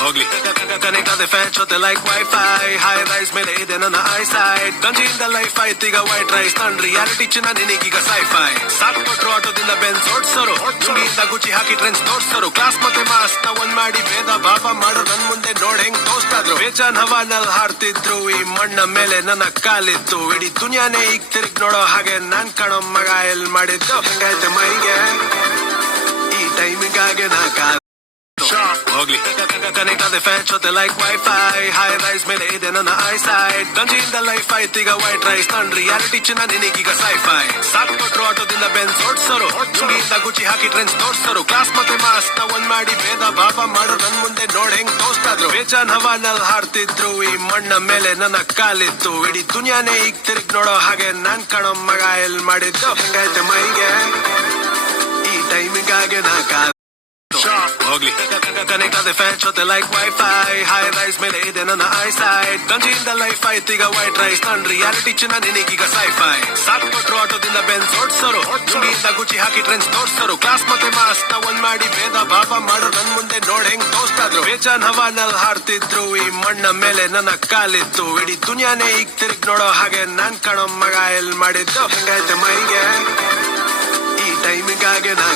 ಹೋಗ್ಲಿ ಕನೆಕ್ಟ್ ಆದ ಫ್ಯಾನ್ ಜೊತೆ ಲೈಕ್ ವೈಫೈ ಹೈ ರೈಸ್ ಮೇಲೆ ಇದೆ ನನ್ನ ಐಸೈಟ್ ಗಂಜಿಯಿಂದ ಲೈಫ್ ಆಯ್ತು ಈಗ ವೈಟ್ ರೈಸ್ ನನ್ ರಿಯಾಲಿಟಿ ಚಿನ್ನ ನಿನಗೀಗ ಸೈಫೈ ಸಾಕ್ ಕೊಟ್ರು ಆಟೋದಿಂದ ಬೆನ್ಸ್ ಓಡ್ಸೋರು ಚುಡಿಯಿಂದ ಗುಚ್ಚಿ ಹಾಕಿ ಟ್ರೆಂಡ್ಸ್ ತೋರ್ಸೋರು ಕ್ಲಾಸ್ ಮತ್ತೆ ಮಾಸ್ ನ ಒಂದ್ ಮಾಡಿ ಭೇದ ಭಾವ ಮಾಡೋ ನನ್ ಮುಂದೆ ನೋಡ್ ಹೆಂಗ್ ತೋರ್ಸ್ತಾದ್ರು ಬೇಜಾನ್ ಹವಾನಲ್ಲಿ ಹಾಡ್ತಿದ್ರು ಈ ಮಣ್ಣ ಮೇಲೆ ನನ್ನ ಕಾಲಿತ್ತು ಇಡೀ ದುನಿಯಾನೇ ಈಗ ತಿರುಗ್ ನೋಡೋ ಹಾಗೆ ನಾನ್ ಕಾಣೋ ಮಗ ಎಲ್ ಮಾಡಿದ್ದು ಹೆಂಗೈತೆ ಮೈಗೆ ಈ ಟೈಮಿಗಾಗೆ ನಾ ಕಾಲ್ ಹೋಗ್ಲಿ ಕನೆಕ್ಟ್ ಆದ ಫ್ಯಾನ್ ಜೊತೆ ಲೈಕ್ ವೈಫೈ ಹೈ ರೈಸ್ ಮೇಲೆ ಇದೆ ನನ್ನ ಐಸೈಟ್ ಗಂಜಿಯಿಂದ ಲೈಫ್ ಆಯ್ತು ಈಗ ವೈಟ್ ರೈಸ್ ನನ್ ರಿಯಾಲಿಟಿ ಚಿನ್ನ ನಿನಗೀಗ ಸೈಫೈ ಸಾಕ್ ಕೊಟ್ರು ಆಟೋದಿಂದ ಬೆನ್ಸ್ ಓಡ್ಸೋರು ಚುಡಿಯಿಂದ ಗುಚ್ಚಿ ಹಾಕಿ ಟ್ರೆಂಡ್ಸ್ ತೋರ್ಸೋರು ಕ್ಲಾಸ್ ಮತ್ತೆ ಮಾಸ್ ನ ಒಂದ್ ಮಾಡಿ ಭೇದ ಭಾವ ಮಾಡೋ ನನ್ ಮುಂದೆ ನೋಡ್ ಹೆಂಗ್ ತೋರ್ಸ್ತಾದ್ರು ಬೇಜಾನ್ ಹವಾನಲ್ಲಿ ಹಾಡ್ತಿದ್ರು ಈ ಮಣ್ಣ ಮೇಲೆ ನನ್ನ ಕಾಲಿತ್ತು ಇಡೀ ದುನಿಯಾನೇ ಈಗ ತಿರುಗ್ ನೋಡೋ ಹಾಗೆ ನಾನ್ ಕಾಣೋ ಮಗ ಎಲ್ ಮಾಡಿದ್ದು ಹೆಂಗೈತೆ ಮೈಗೆ ಈ ಟೈಮಿಗಾಗೆ ನಾ ಕಾಲ್ ಹೋಗ್ಲಿ ಕನೆಕ್ಟ್ ಆದ ಫ್ಯಾನ್ ಜೊತೆ ಲೈಕ್ ವೈಫೈ ಹೈ ರೈಸ್ ಮೇಲೆ ಇದೆ ನನ್ನ ಐಸೈಟ್ ಗಂಜಿಯಿಂದ ಲೈಫ್ ಆಯ್ತು ಈಗ ವೈಟ್ ರೈಸ್ ನನ್ ರಿಯಾಲಿಟಿ ಚಿನ್ನ ನಿನಗೀಗ ಸೈಫೈ ಸಾಕ್ ಕೊಟ್ರು ಆಟೋದಿಂದ ಬೆನ್ಸ್ ಓಡ್ಸೋರು ಚುಡಿಯಿಂದ ಗುಚ್ಚಿ ಹಾಕಿ ಟ್ರೆಂಡ್ಸ್ ತೋರ್ಸೋರು ಕ್ಲಾಸ್ ಮತ್ತೆ ಮಾಸ್ ನ ಒಂದ್ ಮಾಡಿ ಭೇದ ಭಾವ ಮಾಡೋ ನನ್ ಮುಂದೆ ನೋಡ್ ಹೆಂಗ್ ತೋರ್ಸ್ತಾದ್ರು ಬೇಜಾನ್ ಹವಾನಲ್ಲಿ ಹಾಡ್ತಿದ್ರು ಈ ಮಣ್ಣ ಮೇಲೆ ನನ್ನ ಕಾಲಿತ್ತು ಇಡೀ ದುನಿಯಾನೇ ಈಗ ತಿರುಗ್ ನೋಡೋ ಹಾಗೆ ನಾನ್ ಕಾಣೋ ಮಗ ಎಲ್ ಮಾಡಿದ್ದು ಹೆಂಗೈತೆ ಮೈಗೆ ಈ ಟೈಮಿಗಾಗೆ ನಾ